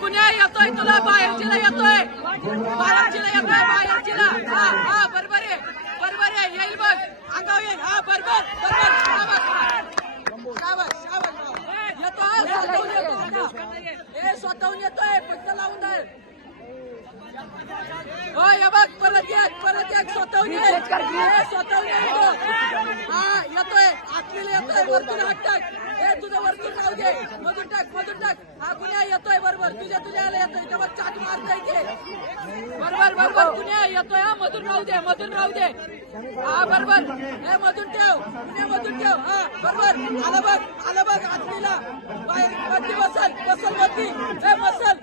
कुण्या येतोय तुला बाहेरचीला येतोय बाहेरचीला येतोय बाहेरचीला हा बरोबर आहे येईल बघ अंगावर येईल हा बरोबर शाबास येतो हे स्वतःहून येतोय पट्ट लावून दे हो या बघ परत एक स्वतःहून येतो हा येतोय आतलीला येतोय वरतून हात टाक हे तुझं वरतून राहू दे मधून टाक हा कुण्या येतोय बरोबर तुझ्या याला येतोय त्यावर चाट मारतोय की बरोबर कुण्या येतोय हा मधून राहू दे हा बरोबर हे मधून ठेव हा बरोबर आलं बघ आतलीला मधली बसल मधली हे बसल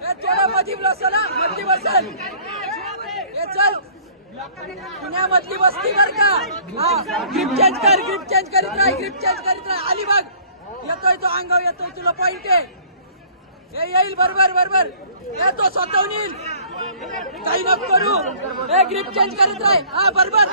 हे थोडा मधली बसल हा मधली बसल हे चल पुण्या मधली बसती बर का हा ग्रिप चेंज करीत राह आली बघ येतोय तो अंगावर येतोय तुला पॉइंट आहे हे येईल बरोबर हे तो स्वतःहून येईल काही नको करू हे ग्रिप चेंज करीत राह हा बरोबर